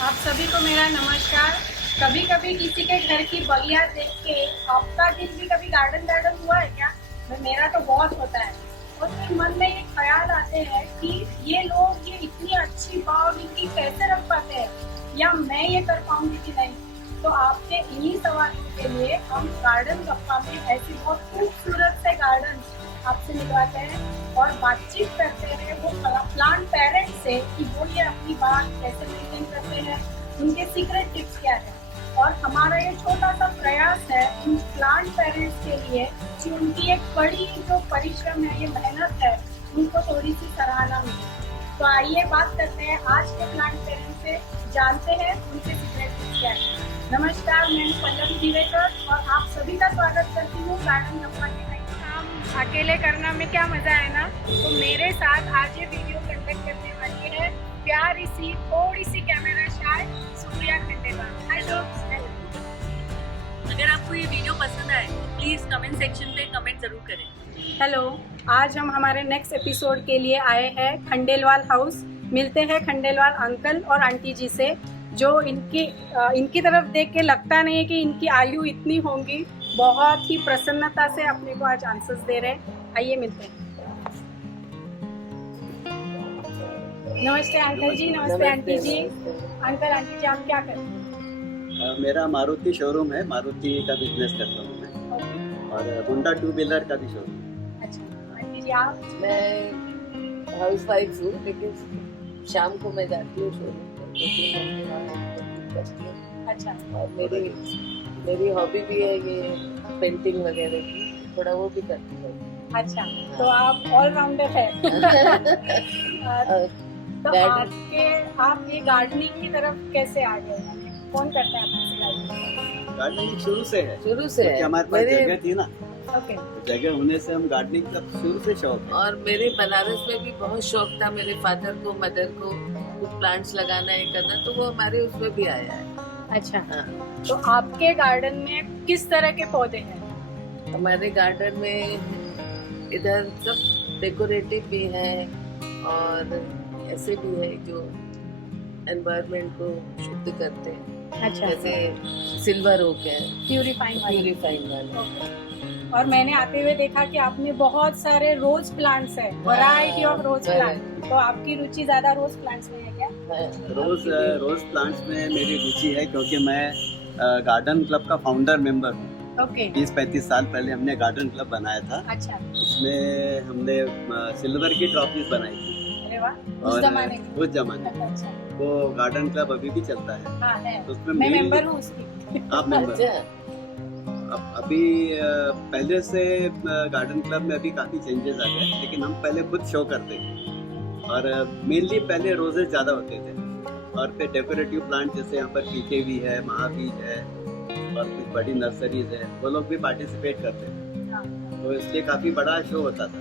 आप सभी को मेरा नमस्कार। कभी कभी किसी के घर की बगिया देख के आपका दिल भी कभी गार्डन गार्डन हुआ है क्या? मेरा तो बहुत होता है। और फिर मन में ये ख्याल आते हैं कि ये लोग ये इतनी अच्छी बाग इनकी कैसे रख पाते हैं, या मैं ये कर पाऊंगी कि नहीं। तो आपके इन्हीं सवालों के लिए हम गार्डन गप्पा में ऐसी बहुत खूबसूरत से गार्डन आपसे मिलवाते हैं और बातचीत करते हैं वो प्लांट पेरेंट्स से कि वो ये अपनी बाग कैसे मेंटेन करते हैं, उनके सीक्रेट टिप्स क्या है। और हमारा ये छोटा सा प्रयास है उन प्लांट पेरेंट्स के लिए कि उनकी एक बड़ी जो परिश्रम है, ये मेहनत है, उनको थोड़ी सी सराहना मिले। तो आइए बात करते हैं आज के प्लांट पेरेंट्स से, जानते हैं उनके सीक्रेट टिप्स क्या है। नमस्कार, मैं पल्लवी दिवेकर और आप सभी का स्वागत करती हूँ गार्डन गप्पा के। अकेले करना में क्या मजा है ना, तो मेरे साथ आज ये वीडियो कंडक्ट करने वाली है प्यारी सी थोड़ी सी कैमरा शाय सुप्रिया खंडेलवाल। हाय दोस्त। अगर आपको ये वीडियो पसंद आए तो प्लीज कमेंट सेक्शन पे कमेंट जरूर करें। हेलो, आज हम हमारे नेक्स्ट एपिसोड के लिए आए हैं खंडेलवाल हाउस। मिलते हैं खंडेलवाल अंकल और आंटी जी से, जो इनकी तरफ देख के लगता नहीं है कि इनकी आयु इतनी होंगी। बहुत ही प्रसन्नता से अपने को आज आंसर्स दे रहे हैं। आइए मिलते हैं। नमस्ते अंकल जी, नमस्ते आंटी जी। अंकल आंटी जी, आप क्या करते हैं? मेरा मारुति शोरूम है, मारुति का बिजनेस करता हूँ मैं, और होंडा टू व्हीलर का भी शोरूम। अच्छा आंटी जी, आप? मैं हाउस वाइफ हूँ, लेकिन शाम को मैं जाती हूँ शोरूम पे, 2-3 घंटे वहाँ करती हूँ। अच्छा। और मेरी हॉबी भी है ये पेंटिंग वगैरह की, थोड़ा वो भी करती हूँ। अच्छा, तो आप ऑलराउंडर है। तो आप ये गार्डनिंग की तरफ कैसे आ गए? कौन करता है आपसे गार्डनिंग? शुरू से है, शुरू से है। हमारे पास जगह थी ना, ओके। जगह होने से हम गार्डनिंग का शुरू से शौक है। और मेरे बनारस में भी बहुत शौक था मेरे फादर को, मदर को, कुछ प्लांट्स लगाना है करना, तो वो हमारे उसमें भी आया है। अच्छा, हाँ। तो आपके गार्डन में किस तरह के पौधे हैं? हमारे गार्डन में इधर सब डेकोरेटिव भी है और ऐसे भी है जो एनवायरनमेंट को शुद्ध करते हैं। अच्छा, जैसे सिल्वर ओक है, प्यूरिफाइंग वाला। और मैंने आते हुए देखा कि आपने बहुत सारे रोज प्लांट्स है, वैरायटी ऑफ रोज प्लांट। तो आपकी रुचि ज्यादा रोज प्लांट्स में है क्या? रोज प्लांट्स में मेरी रुचि है, क्योंकि मैं गार्डन क्लब का फाउंडर मेंबर हूँ। ओके। 30-35 साल पहले हमने गार्डन क्लब बनाया था। अच्छा। उसमें हमने सिल्वर की ट्रॉफीज बनाई थी। अरे वाह, उस और जमाने में। उस जमाने में अच्छा। वो गार्डन क्लब अभी भी चलता है। हाँ है, तो उसमें मैं मेंबर हूँ उसकी। आप मेंबर? अभी पहले से गार्डन क्लब में अभी काफ़ी चेंजेस आ गए, लेकिन हम पहले खुद शो करते थे और मेनली पहले रोजेस ज़्यादा होते थे, और फिर डेकोरेटिव प्लांट जैसे यहाँ पर पीके भी है, महाबीज है और कुछ बड़ी नर्सरीज है, वो लोग भी पार्टिसिपेट करते थे। हाँ। तो इसलिए काफ़ी बड़ा शो होता था।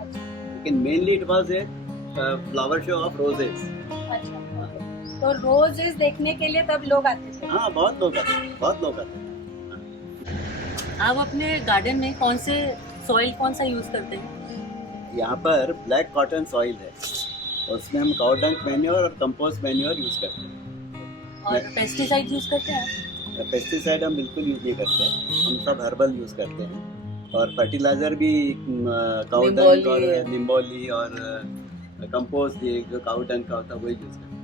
अच्छा। लेकिन mainly it was a flower show off roses. अच्छा, तो रोजेस देखने के लिए तब लोग आते थे? हाँ, बहुत लोग आते थे। आप अपने गार्डन में कौन सा यूज करते हैं? यहाँ पर ब्लैक कॉटन सॉइल है, उसमें हम काउ डंग मैन्योर और कंपोस्ट मैन्योर यूज करते हैं। और पेस्टिसाइड यूज करते हैं? पेस्टिसाइड हम बिल्कुल यूज नहीं करते, हम सब हर्बल यूज करते हैं। और फर्टिलाइजर भी काउ डंग और निम्बोली और कंपोस्ट जो काउ डंग का होता है वही यूज करते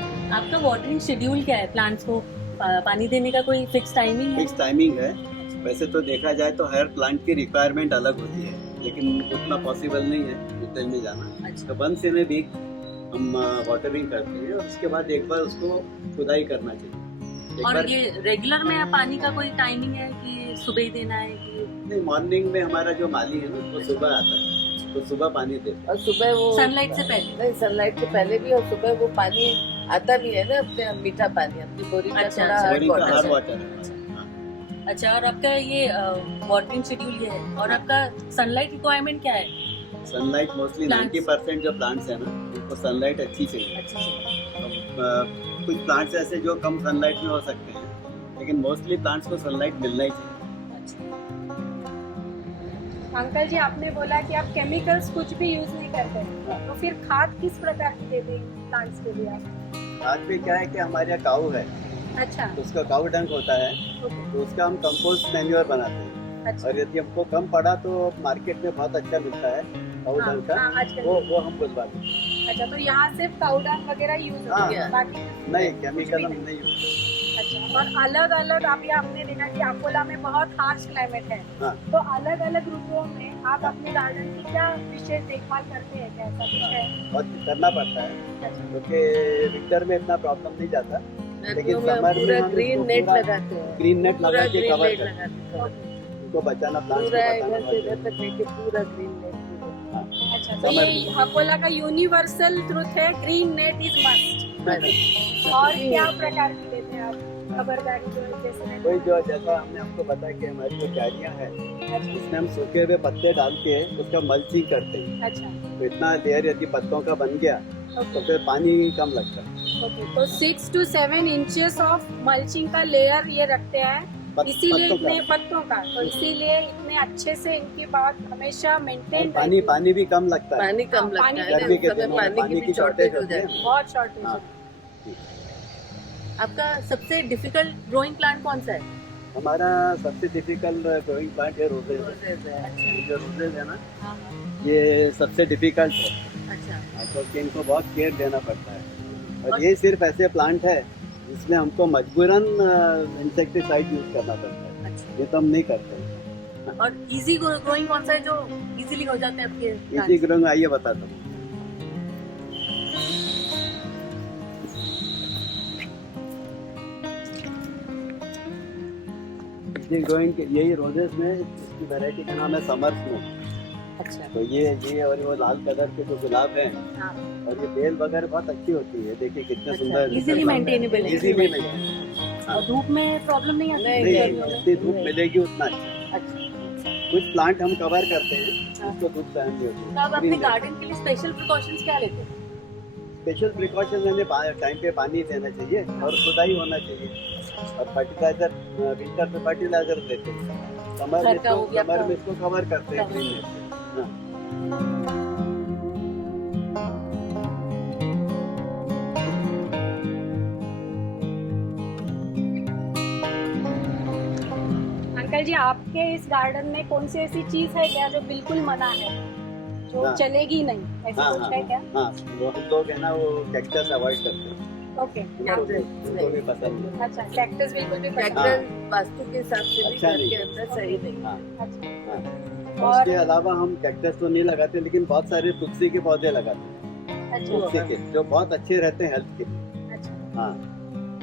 हैं। आपका वाटरिंग शेड्यूल क्या है? प्लांट्स को पानी देने का कोई फिक्स टाइमिंग है? फिक्स टाइमिंग है। वैसे तो देखा जाए तो हर प्लांट की रिक्वायरमेंट अलग होती है, लेकिन उतना पॉसिबल नहीं है डिटेल में जाना। अच्छा। तो वंस इन ए वीक हम वाटरिंग करते हैं, और उसके बाद एक बार उसको खुदाई करना चाहिए। और ये रेगुलर में पानी का कोई टाइमिंग है कि सुबह ही देना है कि? नहीं, मॉर्निंग में हमारा जो माली है ना वो सुबह आता है, तो सुबह पानी देते हैं। और सुबह वो सनलाइट से पहले? नहीं, सनलाइट से पहले भी, और सुबह वो पानी आता भी है ना अपने मीठा पानी, अपनी बोरिंग का अच्छा, थोड़ा बोरिंग का हार्ड हार्ड वाटर है। अच्छा, और आपका ये वाटरिंग शेड्यूल ये है, और आपका सनलाइट रिक्वायरमेंट क्या है? Sunlight mostly Plants. 90% जो प्लांट्स है ना उनको सनलाइट अच्छी चाहिए। अच्छे से। अब, कुछ प्लांट्स ऐसे जो कम सनलाइट में हो सकते हैं, लेकिन मोस्टली प्लांट्स को सनलाइट मिलना ही चाहिए। अंकल जी, आपने बोला कि आप केमिकल्स कुछ भी यूज नहीं करते, तो फिर खाद किस प्रकार की देते हैं प्लांट्स के लिए आप? खाद पे क्या है कि हमारे यहाँ काऊ है, अच्छा तो उसका काऊ डंक होता है, ओके तो उसका हम कंपोस्ट मैन्योर बनाते हैं। अच्छा और यदि हमको कम पड़ा तो मार्केट में बहुत अच्छा मिलता है काऊ हाँ, डंक का, हाँ, आजकल वो हम बुलवाते हैं। अच्छा तो यहाँ सिर्फ काउडंग वगैरह यूज होता है, हाँ। बाकी नहीं, केमिकल हम नहीं। नहीं यूज। अच्छा। और अलग अलग अभी आपने देखा कि अकोला में बहुत हार्श क्लाइमेट है, हाँ। तो अलग अलग ऋतुओं में आप अपने गार्डन की क्या विशेष देखभाल करते हैं, क्या ऐसा कुछ है? बहुत कुछ करना पड़ता है अच्छा क्योंकि विंटर में इतना प्रॉब्लम नहीं जाता, लेकिन सर्दियों में समर में पूरा हम ग्रीन इसको नेट पूरा लगाते हैं, ग्रीन नेट पूरा लगा के ग्रीन कवर नेट करते लगाते हैं, हैं, उनको बचाना, प्लांट्स को पूरा बचाना इधर से बहुत इधर तक लेके पूरा ग्रीन नेट। अच्छा तो ये अकोला का यूनिवर्सल ट्रुथ है, ग्रीन नेट इज मस्ट। और क्या प्रकार की लेते हैं आप खबरदारी जो है जैसे कोई जो जैसा हमने आपको बताया कि हमारी जो क्यारियाँ हैं अच्छा इसमें हम सूखे हुए पत्ते डाल के उसका मल्चिंग करते हैं, अच्छा तो इतना लेयर यदि पत्तों का बन गया तो ओके फिर पानी कम लगता है। ओके तो 6 to 7 इंचेस ऑफ मल्चिंग का लेयर ये रखते हैं, इसीलिए पत्तों का। इतने पत्तों का, तो इसीलिए इतने अच्छे से इनकी बात हमेशा और मेंटेन पानी भी कम लगता है। पानी कम हाँ, लगता पानी है ना, गर्मी के उस समय दिनों में पानी की भी शॉर्टेज हो होती है। जाती है। बहुत शॉर्टेज हाँ। है। आपका सबसे डिफिकल्ट ग्रोइंग प्लांट कौन सा है? हमारा सबसे डिफिकल्ट ग्रोइंग प्लांट है रोजेज। Roses है। ये जो रोजेज है ना, हाँ हाँ ये सबसे डिफिकल्ट है, अच्छा तो इनको बहुत केयर देना पड़ता है। और ये सिर्फ ऐसे प्लांट है जिसमें हमको मजबूरन इंसेक्टिसाइड यूज करना पड़ता है, अच्छा। ये तो हम नहीं करते। और इजी ग्रोइंग कौन सा है जो इजीली हो जाते हैं आपके इसी plants? ग्रोइंग आइए बताता हूँ। इसी ग्रोइंग यही रोजेस में इसकी वैरायटी का नाम है समर स्नो। अच्छा तो ये और वो लाल कलर के जो गुलाब हैं हाँ और ये बेल वगैरह बहुत अच्छी होती है, देखिए कितने अच्छा, सुंदर easily maintainable है। इजीली नहीं और धूप में प्रॉब्लम नहीं आती? नहीं, गर्मियों में? जितनी धूप मिलेगी उतना अच्छा। अच्छा कुछ प्लांट हम कवर करते हैं हाँ। उसको धूप सहन नहीं होती। तो आप अपने गार्डन के लिए स्पेशल प्रिकॉशंस क्या लेते हैं? स्पेशल प्रिकॉशन मैंने टाइम पे पानी देना चाहिए और खुदाई होना चाहिए, और फर्टिलाइजर विंटर में फर्टिलाइजर देते हैं, समर घर में का हो गया समर आपका? में इसको कवर करते हैं Cover। green net से। हाँ। अंकल जी आपके इस गार्डन में कौन सी ऐसी चीज है क्या जो बिल्कुल मना है, जो हाँ। चलेगी नहीं, ऐसा हाँ कुछ है क्या? हाँ, वो हम लोग है ना वो कैक्टस अवॉइड करते हैं, ओके उनको भी पसंद नहीं। अच्छा कैक्टस बिल्कुल भी पसंद हाँ। ट्रैक्टर वास्तु के हिसाब से भी अच्छा घर नहीं। के अंदर सही नहीं। हाँ, अच्छा हाँ। और उसके अलावा हम कैक्टस तो नहीं लगाते, लेकिन बहुत सारे तुलसी के पौधे लगाते हैं, अच्छा तुलसी के जो बहुत अच्छे रहते हैं हेल्थ के लिए। अच्छा हाँ,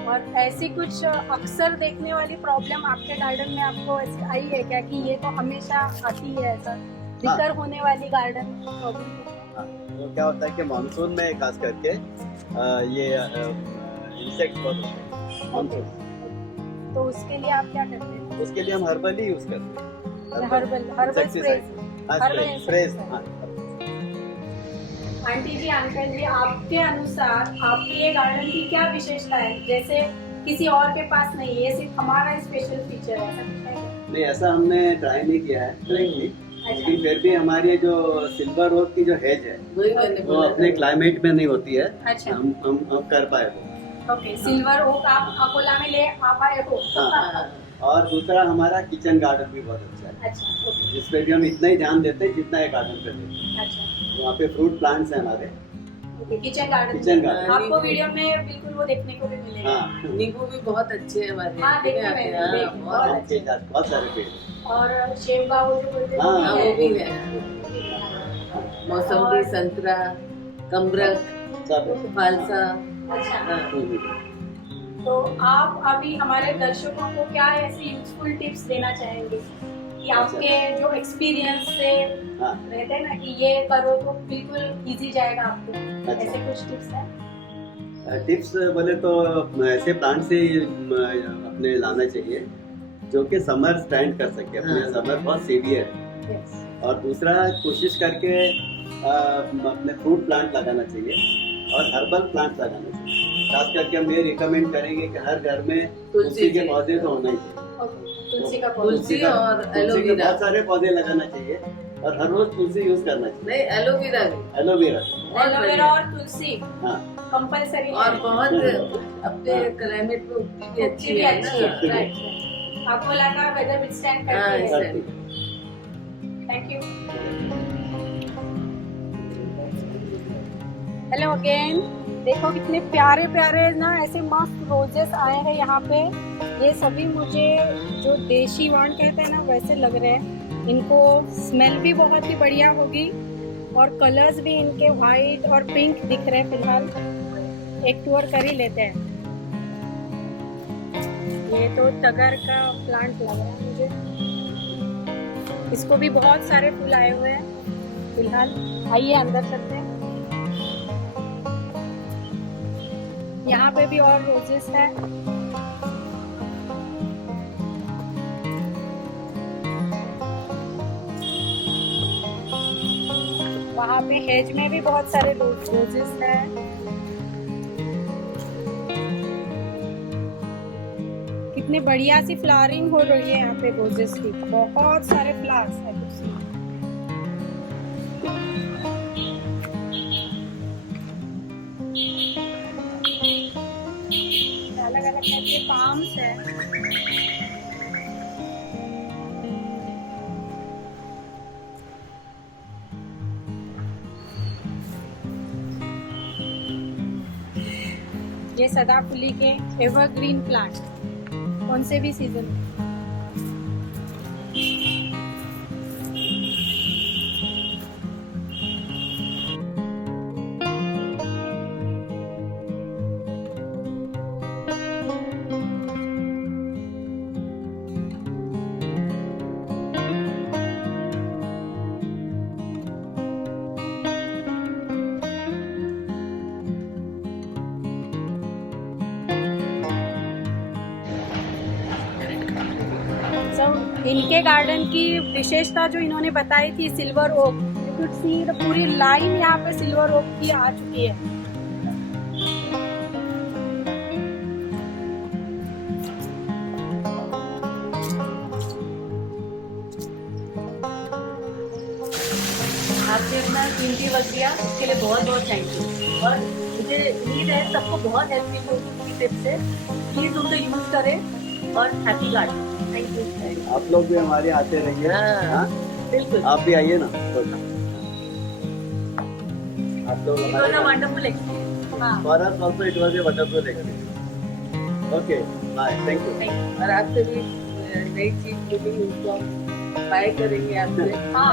और ऐसी कुछ अक्सर देखने वाली प्रॉब्लम आपके गार्डन में आपको ऐसी आई है क्या कि ये तो हमेशा आती है, ऐसा दिक्कत होने वाली गार्डन प्रॉब्लम? हाँ। तो क्या होता है कि मानसून में खास करके ये इंसेक्ट बहुत होते हैं मानसून, तो उसके लिए आप क्या करते हैं? उसके लिए हम हर्बल ही यूज करते हैं। Herbal spray. हाँ, herbal स्प्रे insecticide। हाँ। आंटी जी अंकल जी आपके अनुसार आपके ये गार्डन की क्या विशेषता है, जैसे किसी और के पास नहीं है, ये सिर्फ हमारा स्पेशल फीचर है, ऐसा कुछ है क्या? नहीं, ऐसा हमने ट्राई नहीं किया है डायरेक्टली, लेकिन फिर भी हमारी जो सिल्वर रोज की जो हेज है वही मैंने वो बोला अपने क्लाइमेट में नहीं होती है, अच्छा हम कर पाए वो। ओके सिल्वर ओक आप अकोला में ले आ पाए हो? हाँ। और दूसरा हमारा किचन गार्डन भी बहुत अच्छा है, अच्छा ओके जिसपे भी हम इतना ही ध्यान देते हैं जितना ये गार्डन पे देते हैं। अच्छा वहाँ पे फ्रूट प्लांट्स हैं हमारे, किचन गार्डन किचन गार्डन। आपको वीडियो में बिल्कुल वो देखने को भी मिलेगा। हाँ, नींबू भी बहुत अच्छे हैं हमारे हाँ, देखे यहाँ मैंने, पे। हाँ, देखे, बहुत बहुत आम अच्छे। के साथ बहुत सारे पेड़। और सेब का वो जो बोलते हैं हाँ, वो हाँ, भी वो है। भी है। मौसम्बी, संतरा, कमरक, सब फालसा। अच्छा हाँ। तो आप अभी हमारे दर्शकों को क्या ऐसी यूजफुल टिप्स देना चाहेंगे कि आपके जो एक्सपीरियंस से हाँ। रहते हैं ना कि ये करो तो बिल्कुल इजी जाएगा आपको, अच्छा। ऐसे कुछ टिप्स हैं? टिप्स बोले तो ऐसे प्लांट से अपने लाना चाहिए जो कि समर स्टैंड कर सके, अपने हाँ। समर बहुत सीवियर है। Yes. और दूसरा कोशिश करके अपने फ्रूट प्लांट लगाना चाहिए और हर्बल प्लांट लगाना चाहिए। खास करके हम ये रिकमेंड करेंगे कि हर घर में तुलसी के पौधे तो होना ही चाहिए। Okay. तुलसी का पौधा। तुलसी और तुलसी के एलोवेरा। बहुत सारे पौधे लगाना चाहिए, और हर रोज तुलसी यूज करना चाहिए। नहीं, एलोवेरा भी एलोवेरा, बहुत एलोवेरा बढ़िया। और तुलसी हाँ कंपलसरी और बहुत अपने क्लाइमेट में उगती भी अच्छी भी है अच्छी है, ना। राइट। आपको लगा वेदर विथस्टैंड हाँ, करती है। करती है। Thank you. Hello again. देखो कितने प्यारे प्यारे ना ऐसे मस्त रोजेस आए हैं यहाँ पे। ये सभी मुझे जो देशी वाण कहते हैं ना वैसे लग रहे हैं। इनको स्मेल भी बहुत ही बढ़िया होगी और कलर्स भी इनके वाइट और पिंक दिख रहे हैं। फिलहाल एक टूर कर ही लेते हैं। ये तो टगर का प्लांट लग रहा है मुझे। इसको भी बहुत सारे फूल आए हुए हैं फिलहाल। आइए अंदर चलते हैं। यहाँ पे भी और रोजेस है। वहाँ पे हेज में भी बहुत सारे रोजेस है। कितनी बढ़िया सी फ्लावरिंग हो रही है यहाँ पे रोजेस की। बहुत सारे फ्लावर्स है। अलग अलग टाइप के पाम्स है। ये सदाफुली के एवरग्रीन प्लांट कौन से भी सीजन में। इनके गार्डन की विशेषता जो इन्होंने बताई थी silver oak. You could see पूरी लाइन यहाँ पे सिल्वर ओक की आ चुकी है। आपने इतना कीमती वक्त दिया उसके लिए बहुत बहुत थैंक यू। और मुझे उम्मीद है सबको बहुत हेल्पफुल होगी टिप से। प्लीज उनको यूज करें और हैप्पी गार्डन। Thank you. आप लोग भी हमारे आते रहिए। हाँ। हाँ? बिल्कुल। आप भी आइए ना। आप लोग It was a wonderful experience. हाँ। For us also it was a wonderful experience. Okay, bye. Thank you. और आपसे भी नई चीज मिली उसको हम बाय करेंगे आपसे। हाँ